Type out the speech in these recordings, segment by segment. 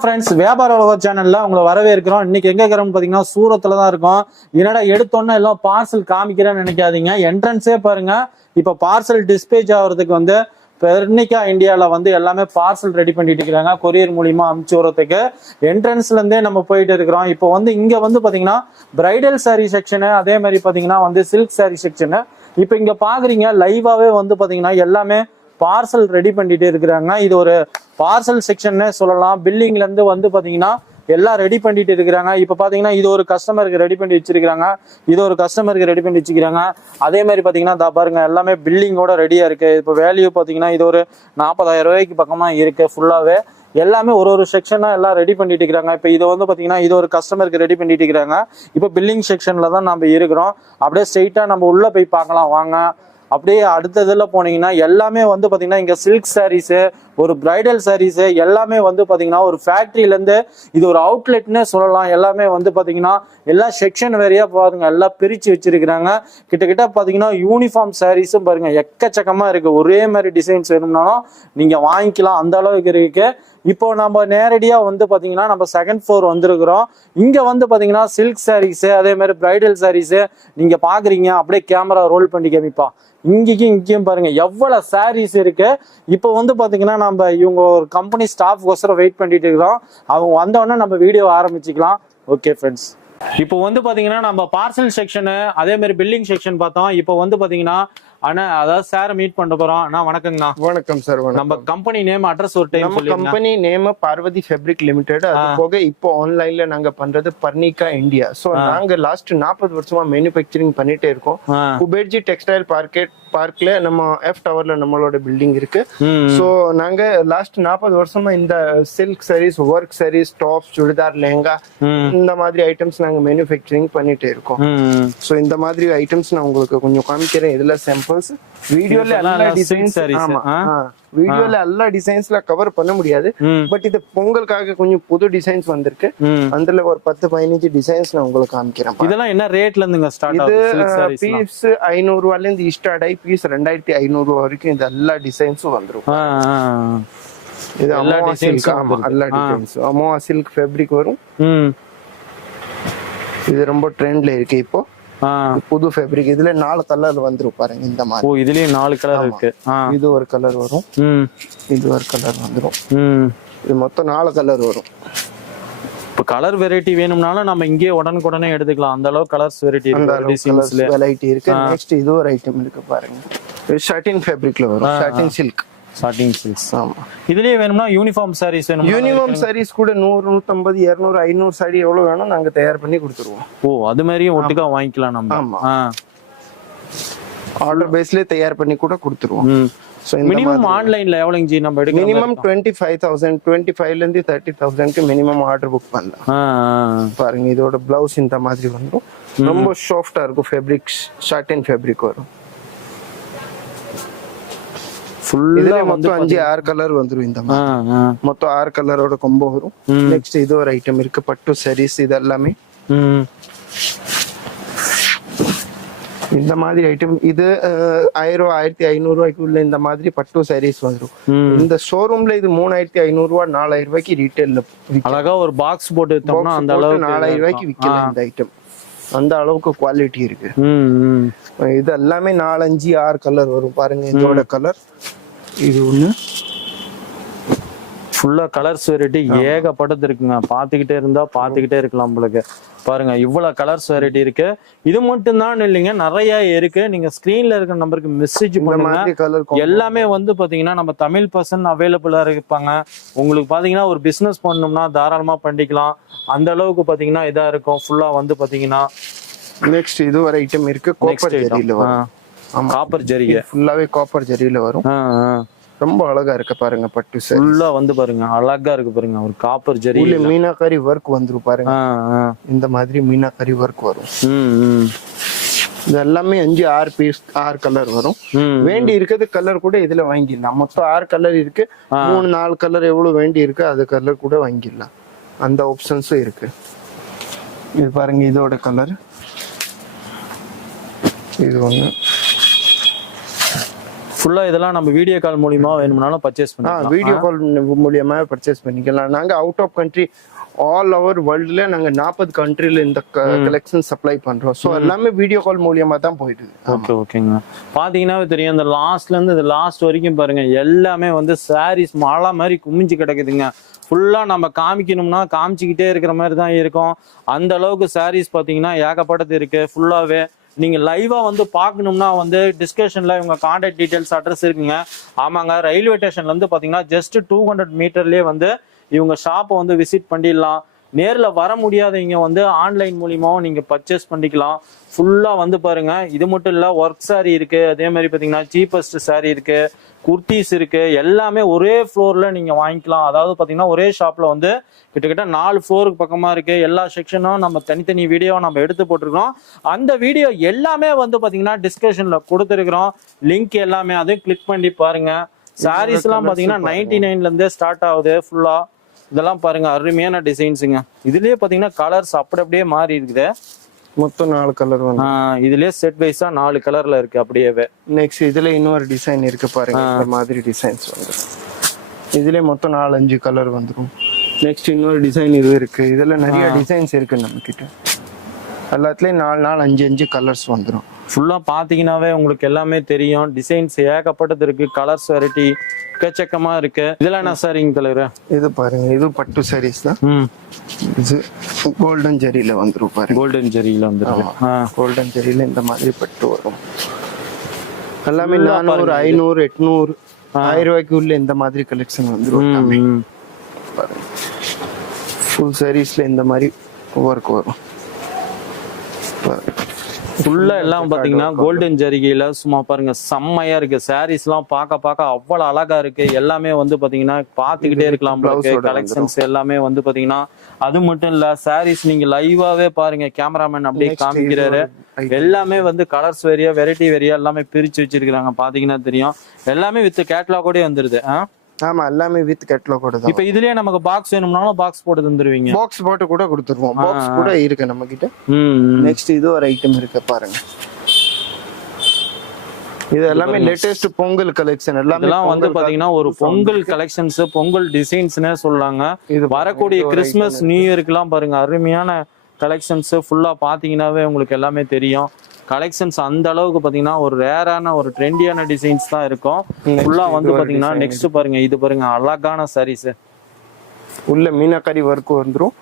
வணக்கம் ஃப்ரெண்ட்ஸ் வியாபார உலக சேனல்ல உங்களை வரவேற்கிறோம். இன்னைக்கு எங்க இருக்கிறோம்னு பாத்தீங்கன்னா சூரத்துல தான் இருக்கும். என்னடா எடுத்தோன்னே எல்லாம் பார்சல் காமிக்கிறேன்னு நினைக்காதீங்க. என்ட்ரன்ஸே பாருங்க. இப்ப பார்சல் டிஸ்பேச் ஆகுறதுக்கு வந்து பெர்னிக்கா இந்தியாவில் வந்து எல்லாமே பார்சல் ரெடி பண்ணிட்டு இருக்கிறாங்க. கொரியர் மூலியமா அமுச்சு விடுறதுக்கு. என்ட்ரன்ஸ்லேருந்தே நம்ம போயிட்டு இருக்கிறோம். இப்போ வந்து இங்கே வந்து பார்த்தீங்கன்னா பிரைடல் saree செக்ஷனு அதே மாதிரி பார்த்தீங்கன்னா வந்து சில்க் saree செக்ஷனு இப்போ இங்கே பார்க்குறீங்க லைவாகவே வந்து பார்த்தீங்கன்னா எல்லாமே பார்சல் ரெடி பண்ணிட்டு இருக்கிறாங்க. இது ஒரு பார்சல் செக்ஷன்னே சொல்லலாம். பில்லிங்ல இருந்து வந்து பாத்தீங்கன்னா எல்லாம் ரெடி பண்ணிட்டு இருக்கிறாங்க. இப்போ பாத்தீங்கன்னா இது ஒரு கஸ்டமருக்கு ரெடி பண்ணி வச்சிருக்கிறாங்க. இது ஒரு கஸ்டமருக்கு ரெடி பண்ணி வச்சிருக்கிறாங்க. அதே மாதிரி பாத்தீங்கன்னா தா பாருங்க எல்லாமே பில்லிங்கோட ரெடியா இருக்கு. இப்போ வேல்யூ பாத்தீங்கன்னா இது ஒரு நாற்பதாயிரம் ரூபாய்க்கு பக்கமா இருக்கு ஃபுல்லாவே எல்லாமே ஒரு ஒரு செக்ஷனா எல்லாம் ரெடி பண்ணிட்டு இருக்கிறாங்க. இப்போ இது வந்து பாத்தீங்கன்னா இது ஒரு கஸ்டமருக்கு ரெடி பண்ணிட்டு இருக்கிறாங்க. இப்போ பில்லிங் செக்ஷன்ல தான் நம்ம இருக்கிறோம். அப்படியே ஸ்ட்ரெயிட்டா நம்ம உள்ள போய் பார்க்கலாம். வாங்க. அப்படியே அடுத்த இதில் போனீங்கன்னா எல்லாமே வந்து பார்த்தீங்கன்னா இங்கே சில்க் சாரீஸு ஒரு பிரைடல் சாரீஸு எல்லாமே வந்து பார்த்தீங்கன்னா ஒரு ஃபேக்ட்ரியிலேருந்து இது ஒரு அவுட்லெட்னே சொல்லலாம். எல்லாமே வந்து பார்த்தீங்கன்னா எல்லா செக்ஷன் வேறையாக பாருங்க. எல்லாம் பிரித்து வச்சிருக்கிறாங்க. கிட்டத்தட்ட பார்த்தீங்கன்னா யூனிஃபார்ம் சாரீஸும் பாருங்கள் எக்கச்சக்கமாக இருக்குது ஒரே மாதிரி டிசைன்ஸ் வேணும்னாலும் நீங்கள் வாங்கிக்கலாம். அந்த அளவுக்கு இருக்கு. இப்போ நம்ம நேரடியாக வந்து பார்த்தீங்கன்னா நம்ம செகண்ட் ஃப்ளோர் வந்திருக்கிறோம். இங்கே வந்து பார்த்தீங்கன்னா சில்க் சாரீஸு அதே மாதிரி பிரைடல் சாரீஸு நீங்கள் பார்க்குறீங்க அப்படியே கேமரா ரோல் பண்ணி காமிப்பா. இங்கேயும் இங்கேயும் பாருங்கள் எவ்வளோ சாரீஸ் இருக்குது இப்போ வந்து பாத்தீங்கன்னா நம்ம இவங்க ஒரு கம்பெனி ஸ்டாஃப் ஒசரம் வெயிட் பண்ணிட்டு இருக்கிறோம். அவங்க வந்தோடனே நம்ம வீடியோ ஆரம்பிச்சுக்கலாம். ஓகே ஃப்ரெண்ட்ஸ் இப்போ வந்து பாத்தீங்கன்னா நம்ம பார்சல் செக்ஷனு அதே மாதிரி பில்லிங் செக்ஷன் பார்த்தோம். இப்போ வந்து பாத்தீங்கன்னா அண்ணா அதாவது சாரை மீட் பண்ண போறோம். அண்ணா வணக்கங்கண்ணா. வணக்கம் சார் நம்ம கம்பெனி நேம் அட்ரஸ் ஒரு டைம் நம்ம company name Parvathi fabric limited அது. போக இப்போ ஆன்லைன்ல நாங்க பண்றது பர்னிகா இந்தியா சோ நாங்க லாஸ்ட் நாற்பது வருஷமா மேனுஃபேக்சரிங் பண்ணிட்டே இருக்கோம். குபேர்ஜி டெக்ஸ்டைல் பார்க்கெட் பார்க்ல நம்ம எஃப் டவர்ல நம்மளோட பில்டிங் இருக்கு. சோ நாங்க லாஸ்ட் நாற்பது வருஷமா இந்த silk sarees work sarees tops churidar lehenga இந்த மாதிரி ஐட்டம்ஸ் நாங்க மேனுஃபேக்சரிங் பண்ணிட்டே இருக்கோம். சோ இந்த மாதிரி ஐட்டம்ஸ் நான் உங்களுக்கு கொஞ்சம் காமிக்கிறேன். இதுல சாம்பிள்ஸ் வீடியோல எல்லா டிசைன்ஸ் ஆமா? வீடியோல எல்லா டிசைன்ஸ்ல கவர் பண்ண முடியாது. பட் இது பொங்கலுக்காக கொஞ்சம் புது டிசைன்ஸ் வந்திருக்கு. அதுல ஒரு பத்து பதினஞ்சு டிசைன்ஸ் நான் உங்களுக்கு காமிக்கிறேன். இதெல்லாம் என்ன ரேட்ல இருந்துங்க ஸ்டார்ட் இது பீஸ் ஐநூறு ரூபாயில இருந்து ஸ்டார்ட் ஆகி பீஸ் ரெண்டாயிரத்தி ஐநூறு ரூபா வரைக்கும் இந்த எல்லா டிசைன்ஸும் வந்துரும். இது அமோவா சில்க் ஆமா. எல்லா. டிசைன்ஸ் அமோவா சில்க் ஃபேப்ரிக் வரும். இது ரொம்ப ட்ரெண்ட்ல இருக்கு இப்போ. புது ஃபேப்ரிக் இதுல நாலு கலர் வந்துரும் பாருங்க இந்த ஓ மாதிரி இதுலயும் நாலு கலர் இருக்கு. இது ஒரு கலர் வரும். இது ஒரு கலர் வந்துரும். இது மொத்தம் நாலு கலர் வரும். இப்போ கலர் வெரைட்டி வேணும்னாலும் நம்ம இங்கேயே உடனுக்குடனே எடுத்துக்கலாம். அந்த அளவுக்கு கலர்ஸ் வெரைட்டி இருக்கு. வெரைட்டி இருக்கு. நெக்ஸ்ட் இது ஒரு ஐட்டம் இருக்கு பாருங்க. ஷர்ட்டின் ஃபேப்ரிக்ல வரும். ஷர்ட்டின் சில்க் ஸ்டார்டிங் சில்க்ஸ் ஆமா. இதுலயே வேணும்னா யூனிஃபார்ம் சாரீஸ் வேணும் யூனிஃபார்ம் சாரீஸ் கூட நூறு நூத்தம்பது இருநூறு ஐநூறு சாரி எவ்வளவு வேணும் நாங்க தயார் பண்ணி கொடுத்துருவோம். ஓ அது மாதிரியும் ஒட்டுக்கா வாங்கிக்கலாம் நம்ம. ஆமா. ஆ. ஆர்டர் பேஸ்ல தயார் பண்ணி கூட கொடுத்துருவோம். மினிமம் ஆன்லைன்ல எவ்வளவு ஜி நம்ம எடுக்க minimum twenty five thousand twenty ஃபைவ்ல இருந்து தேர்ட்டி தௌசண்ட்க்கு மினிமம் ஆர்டர் புக் பண்ணலாம். பாருங்க இதோட பிளவுஸ் இந்த மாதிரி வந்துரும். ரொம்ப சாஃப்டா இருக்கும் ஃபேப்ரிக் ஷர்ட்டின் ஃபேப்ரிக் வரும். ஃபுல்லா மொத்தம் அஞ்சு ஆறு கலர் வந்துரும் இந்த மாதிரி. மொத்தம் ஆறு கலரோட கொம்போ வரும். நெக்ஸ்ட் இது ஒரு ஐட்டம் இருக்கு. பட்டு sarees இது எல்லாமே இந்த மாதிரி ஐட்டம் இது ஆயிரம் ஆயிரத்தி ஐநூறு ரூபாய்க்கு உள்ள இந்த மாதிரி பட்டு sarees வந்துரும். ம். இந்த ஷோரூம்ல இது மூணாயிரத்தி ஐநூறு ரூபாய் நாலாயிரம் ரூபாய்க்கு ரீட்டைல்ல அழகா ஒரு பாக்ஸ் போட்டு வித்தோம்னா அந்த அளவுக்கு நாலாயிரம் ரூபாய்க்கு விற்கலாம் இந்த ஐட்டம் அந்த அளவுக்கு குவாலிட்டி இருக்கு. இது எல்லாமே நாலஞ்சு ஆறு கலர் வரும் பாருங்க. இதோட கலர் இது ஒண்ணு. ஃபுல்லா கலர்ஸ் வெரைட்டி ஏகப்பட்டது இருக்குங்க. பாத்துக்கிட்டே இருந்தா பாத்துக்கிட்டே இருக்கலாம் உங்களுக்கு பாருங்க இவ்வளவு கலர்ஸ் வெரைட்டி இருக்கு. இது மட்டும் தான் இல்லைங்க நிறைய இருக்கு. நீங்க ஸ்கிரீன்ல இருக்கிற நம்பருக்கு மெசேஜ் பண்ணுங்க. எல்லாமே வந்து பாத்தீங்கன்னா நம்ம தமிழ் பர்சன் அவைலபிளா இருப்பாங்க. உங்களுக்கு பாத்தீங்கன்னா ஒரு பிசினஸ் பண்ணணும்னா தாராளமா பண்ணிக்கலாம். அந்த அளவுக்கு பாத்தீங்கன்னா இதா இருக்கும். ஃபுல்லா வந்து பாத்தீங்கன்னா நெக்ஸ்ட் இது ஒரு ஐட்டம் இருக்கு காப்பர் ஜெரியில வரும். காப்பர் ஜரிகை ஃபுல்லாவே காப்பர் ஜெரியில வரும். ரொம்ப அழகா இருக்கு பாருங்க பட்டு ஃபுல்லா வந்து பாருங்க அழகா இருக்கு பாருங்க. ஒரு காப்பர் ஜரி மீனாக்காரி ஒர்க் வந்துரும் பாருங்க. இந்த மாதிரி மீனாக்காரி ஒர்க் வரும். இது எல்லாமே அஞ்சு ஆறு பீஸ் ஆறு கலர் வரும். வேண்டி இருக்கிறது கலர் கூட இதுல வாங்கிடலாம். மொத்தம் ஆறு கலர் இருக்கு. மூணு நாலு கலர் எவ்வளவு வேண்டி இருக்கு அது கலர் கூட வாங்கிடலாம். அந்த ஆப்ஷன்ஸும் இருக்கு. இது பாருங்க இதோட கலர் இது ஒண்ணு. ஃபுல்லா இதெல்லாம் நம்ம வீடியோ கால் மூலியமா வேணும்னாலும் பர்ச்சேஸ் ஆ பண்ணிக்கலாம். வீடியோ கால் மூலியமா பர்ச்சேஸ் பண்ணிக்கலாம். நாங்க out of country all over வேர்ல்டுல நாங்க நாற்பது கண்ட்ரில இந்த கலெக்ஷன் சப்ளை பண்றோம். ஸோ எல்லாமே வீடியோ கால் மூலியமா தான் போயிடுது ஓகே ஓகேங்க பாத்தீங்கன்னாவே தெரியும் இந்த லாஸ்ட்ல இருந்து இந்த லாஸ்ட் வரைக்கும் பாருங்க எல்லாமே வந்து சாரீஸ் மழை மாதிரி குமிஞ்சு கிடக்குதுங்க. ஃபுல்லா நம்ம காமிக்கணும்னா காமிச்சிக்கிட்டே இருக்கிற மாதிரி தான் இருக்கும். அந்த அளவுக்கு சாரீஸ் பாத்தீங்கன்னா ஏகப்பட்டது இருக்கு. ஃபுல்லாவே நீங்க லைவா வந்து பார்க்கணும்னா வந்து டிஸ்கஷன்ல இவங்க கான்டாக்ட் டீடைல்ஸ் அட்ரஸ் இருக்குங்க. ஆமாங்க ரயில்வே ஸ்டேஷன்ல இருந்து பாத்தீங்கன்னா ஜஸ்ட் டூ ஹண்ட்ரட் மீட்டர்லயே வந்து இவங்க ஷாப்பை வந்து விசிட் பண்ணிடலாம். நேர்ல வர முடியாதவங்க வந்து ஆன்லைன் மூலியமாவும் நீங்க பர்ச்சேஸ் பண்ணிக்கலாம். ஃபுல்லா வந்து பாருங்க. இது மட்டும் இல்ல ஒர்க் saree இருக்கு. அதே மாதிரி பாத்தீங்கன்னா சீப்பஸ்ட் saree இருக்கு. குர்த்திஸ் இருக்கு. எல்லாமே ஒரே ஃப்ளோர்ல நீங்க வாங்கிக்கலாம். அதாவது பாத்தீங்கன்னா ஒரே ஷாப்ல வந்து கிட்டத்தட்ட நாலு ஃப்ளோருக்கு பக்கமா இருக்கு. எல்லா செக்ஷனும் நம்ம தனித்தனி வீடியோ நம்ம எடுத்து போட்டிருக்கோம் அந்த வீடியோ எல்லாமே வந்து பாத்தீங்கன்னா டிஸ்கஷன்ல கொடுத்துருக்கிறோம். லிங்க் எல்லாமே அதையும் கிளிக் பண்ணி பாருங்க. சாரீஸ் எல்லாம் பாத்தீங்கன்னா நைன்டி நைன்ல இருந்தே ஸ்டார்ட் ஆகுது ஃபுல்லா இதெல்லாம் பாருங்க அருமையான டிசைன்ஸுங்க இதுலயே பாத்தீங்கன்னா கலர்ஸ் அப்படி அப்படியே மாறி இருக்குது. மொத்தம் நாலு கலர் இதுலயே செட் வைஸா நாலு கலர்ல இருக்கு அப்படியேவே. நெக்ஸ்ட் இதுல இன்னொரு டிசைன் இருக்கு பாருங்க இந்த மாதிரி டிசைன்ஸ் வந்து. இதுல மொத்தம் நாலு அஞ்சு கலர் வந்துரும். நெக்ஸ்ட் இன்னொரு டிசைன் இது இருக்கு. இதுல நிறைய டிசைன்ஸ் இருக்கு நம்ம கிட்ட எல்லாத்துலயும் நாலு நாலு அஞ்சு அஞ்சு கலர்ஸ் வந்துரும். ஃபுல்லா பாத்தீங்கன்னாவே உங்களுக்கு எல்லாமே தெரியும். டிசைன்ஸ் ஏகப்பட்டது இருக்கு கலர்ஸ் வெரைட்டி எக்கச்சக்கமா இருக்கு. இதெல்லாம் என்ன சாரிங்க தலைவர்? இது பாருங்க. இது பட்டு சாரீஸ் தான். இது கோல்டன் ஜெரியில வந்துரும் பாருங்க. கோல்டன் ஜெரியில வந்துருக்கு. கோல்டன் ஜெரியில இந்த மாதிரி பட்டு வரும். எல்லாமே நானூறு ஐநூறு எட்நூறு ஆயிரம் ரூபாய்க்கு உள்ள இந்த மாதிரி கலெக்ஷன் வந்துரும் எல்லாமே. ம். ஃபுல் சாரீஸ்ல இந்த மாதிரி ஒர்க் வரும். ஃபுல்லா எல்லாம் பாத்தீங்கன்னா கோல்டன் ஜரிகையில சும்மா பாருங்க செம்மையா இருக்கு. சாரீஸ் எல்லாம் பார்க்க பார்க்க அவ்வளவு அழகா இருக்கு. எல்லாமே வந்து பாத்தீங்கன்னா பாத்துக்கிட்டே இருக்கலாம் கலெக்ஷன்ஸ் எல்லாமே வந்து பாத்தீங்கன்னா அது மட்டும் இல்ல சாரீஸ் நீங்க லைவாவே பாருங்க. கேமராமேன் அப்படியே காமிக்கிறாரு. எல்லாமே வந்து கலர்ஸ் வெரியா வெரைட்டி வெரியா எல்லாமே பிரிச்சு வச்சிருக்காங்க பாத்தீங்கன்னா தெரியும். எல்லாமே வித் கேட்லாகோடய வந்துருது? ஆமா எல்லாமே வித் கேட்லாகோட தான் இப்ப இதுலயே நமக்கு பாக்ஸ் வேணும்னாலும் பாக்ஸ் போட்டு தந்துருவீங்க. பாக்ஸ் போட்டு கூட கொடுத்துருவோம். பாக்ஸ் கூட இருக்கு நம்ம கிட்ட. நெக்ஸ்ட் இது ஒரு ஐட்டம் இருக்கு பாருங்க. இது எல்லாமே லேட்டஸ்ட் பொங்கல் கலெக்ஷன் எல்லாமே இதெல்லாம் வந்து பாத்தீங்கன்னா ஒரு பொங்கல் கலெக்ஷன்ஸ் பொங்கல் டிசைன்ஸ்னே சொல்லாங்க. இது வரக்கூடிய கிறிஸ்மஸ் நியூ இயர்க்குலாம் பாருங்க அருமையான கலெக்ஷன்ஸ் ஃபுல்லா பாத்தீங்கன்னாவே உங்களுக்கு எல்லாமே தெரியும். கலெக்ஷன்ஸ் அந்த அளவுக்கு பாத்தீங்கன்னா ஒரு ரேரான ஒரு ட்ரெண்டியான டிசைன்ஸ் தான் இருக்கும். Next ஃபுல்லா இது வந்து design நெக்ஸ்ட் பாருங்க இது பாருங்க அழகான சாரீஸ் உள்ள மீனாக்கரி ஒர்க் வந்துரும்.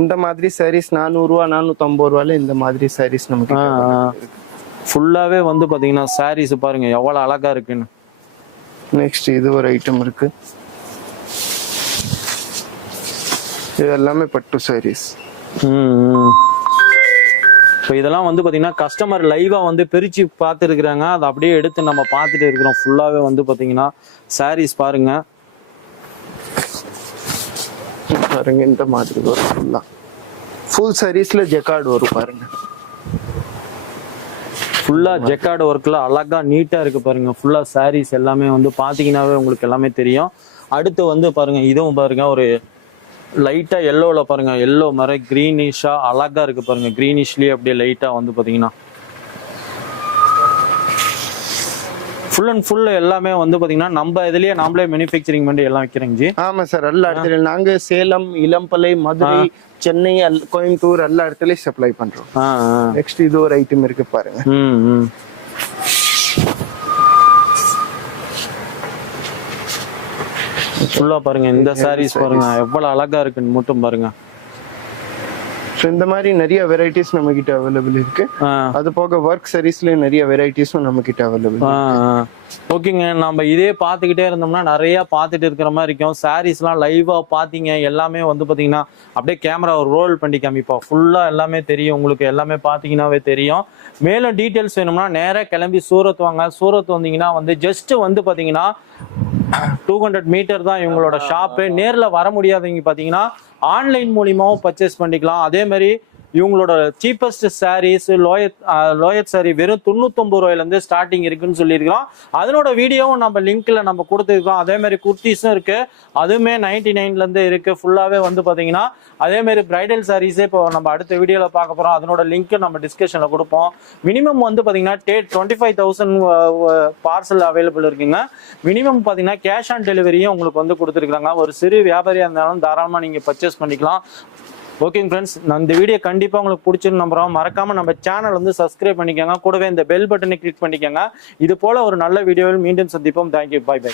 இந்த மாதிரி சாரீஸ் நானூறு ரூபா நானூத்தி ஐம்பது ரூபால இந்த மாதிரி சாரீஸ் நமக்கு ஃபுல்லாவே வந்து பாத்தீங்கன்னா சாரீஸ் பாருங்க எவ்வளவு அழகா இருக்குன்னு. நெக்ஸ்ட் இது ஒரு ஐட்டம் இருக்கு. இது எல்லாமே பட்டு சாரீஸ் இப்போ இதெல்லாம் வந்து பாத்தீங்கன்னா கஸ்டமர் லைவா வந்து பிரிச்சு பார்த்துருக்குறாங்க. அதை அப்படியே எடுத்து நம்ம பார்த்துட்டு இருக்கிறோம். ஃபுல்லாவே வந்து பாத்தீங்கன்னா சாரீஸ் பாருங்க. பாருங்க இந்த மாதிரி வரும் ஃபுல்லா ஃபுல் சாரீஸ்ல ஜெக்கார்டு வரும் பாருங்க. ஃபுல்லா ஜெக்கார்டு ஒர்க்ல அழகா நீட்டா இருக்கு பாருங்க. ஃபுல்லா சாரீஸ் எல்லாமே வந்து பாத்தீங்கன்னாவே உங்களுக்கு எல்லாமே தெரியும். அடுத்து வந்து பாருங்க இதுவும் பாருங்க ஒரு லைட்டா எல்லோல பாருங்க. எல்லோ மாதிரி கிரீனிஷா அழகா இருக்கு பாருங்க. கிரீனிஷ்லயே அப்படியே லைட்டா வந்து பாத்தீங்கன்னா. ஃபுல் அண்ட் ஃபுல் எல்லாமே வந்து பாத்தீங்கன்னா நம்ம இதுலயே நாமளே மேனுஃபேக்சரிங் பண்ணி எல்லாம் வைக்கிறோங்க ஜி. ஆமா சார் எல்லா இடத்துலயும். நாங்க சேலம் இளம்பலை மதுரை சென்னை கோயம்புத்தூர் எல்லா இடத்துலயும் சப்ளை பண்றோம். நெக்ஸ்ட் இது ஒரு ஐட்டம் இருக்கு பாருங்க. ம் ம் ஃபுல்லா பாருங்க இந்த சாரீஸ் பாருங்க எவ்வளவு அழகா இருக்குன்னு மட்டும் பாருங்க. ஸோ இந்த மாதிரி நிறைய வெரைட்டிஸ் நம்ம கிட்ட அவைலபிள் இருக்கு அது போக ஒர்க் சாரீஸ்லயும் நிறைய வெரைட்டிஸும் நம்ம கிட்ட அவைலபிள். ஓகேங்க நம்ம இதே பார்த்துக்கிட்டே இருந்தோம்னா நிறைய பார்த்துட்டு இருக்கிற மாதிரி இருக்கும். சாரீஸ்லாம் லைவா பார்த்தீங்க எல்லாமே வந்து பார்த்தீங்கன்னா அப்படியே கேமரா ஒரு ரோல் பண்ணி காமிப்போம் ஃபுல்லா எல்லாமே தெரியும் உங்களுக்கு எல்லாமே பார்த்தீங்கன்னாவே தெரியும். மேலும் டீட்டெயில்ஸ் வேணும்னா நேரா கிளம்பி சூரத் வாங்க. சூரத் வந்தீங்கன்னா வந்து ஜஸ்ட் வந்து பார்த்தீங்கன்னா டூ ஹண்ட்ரட் மீட்டர் தான் இவங்களோட ஷாப்பு நேரில் வர முடியாதவங்க பார்த்தீங்கன்னா ஆன்லைன் மூலியமாகவும் பர்ச்சேஸ் பண்ணிக்கலாம். அதே மாதிரி இவங்களோட cheapest sarees lowest lowest sari வெறும் தொண்ணூத்தொம்பது ரூபாயிலேருந்து ஸ்டார்டிங் இருக்குன்னு சொல்லியிருக்கிறோம். அதனோட வீடியோவும் நம்ம லிங்க்கில் நம்ம கொடுத்துருக்கோம். அதே மாதிரி குர்த்திஸும் இருக்குது அதுவுமே நைன்டி நைன்லேருந்து இருக்குது ஃபுல்லாகவே வந்து பார்த்தீங்கன்னா அதே மாதிரி பிரைடல் சாரீஸே இப்போ நம்ம அடுத்த வீடியோவில் பார்க்க போகிறோம் அதனோட லிங்க்கு நம்ம டிஸ்கஷனில் கொடுப்போம். மினிமம் வந்து பார்த்தீங்கன்னா day twenty five thousand parcel available இருக்குங்க. மினிமம் பார்த்தீங்கன்னா கேஷ் ஆன் டெலிவரியும் உங்களுக்கு வந்து கொடுத்துருக்காங்க ஒரு சிறு வியாபாரியாக இருந்தாலும் தாராளமாக நீங்கள் பர்ச்சேஸ் பண்ணிக்கலாம். ஓகேங்க ஃப்ரெண்ட்ஸ் நான் இந்த வீடியோ கண்டிப்பாக உங்களுக்கு பிடிச்சிருந்து நம்புகிறோம் மறக்காமல் நம்ம சேனல் வந்து சப்ஸ்கிரைப் பண்ணிக்கோங்க. கூடவே இந்த பெல் பட்டனை கிளிக் பண்ணிக்கோங்க. இது போல ஒரு நல்ல வீடியோவில் மீண்டும் சந்திப்போம். Thank you bye by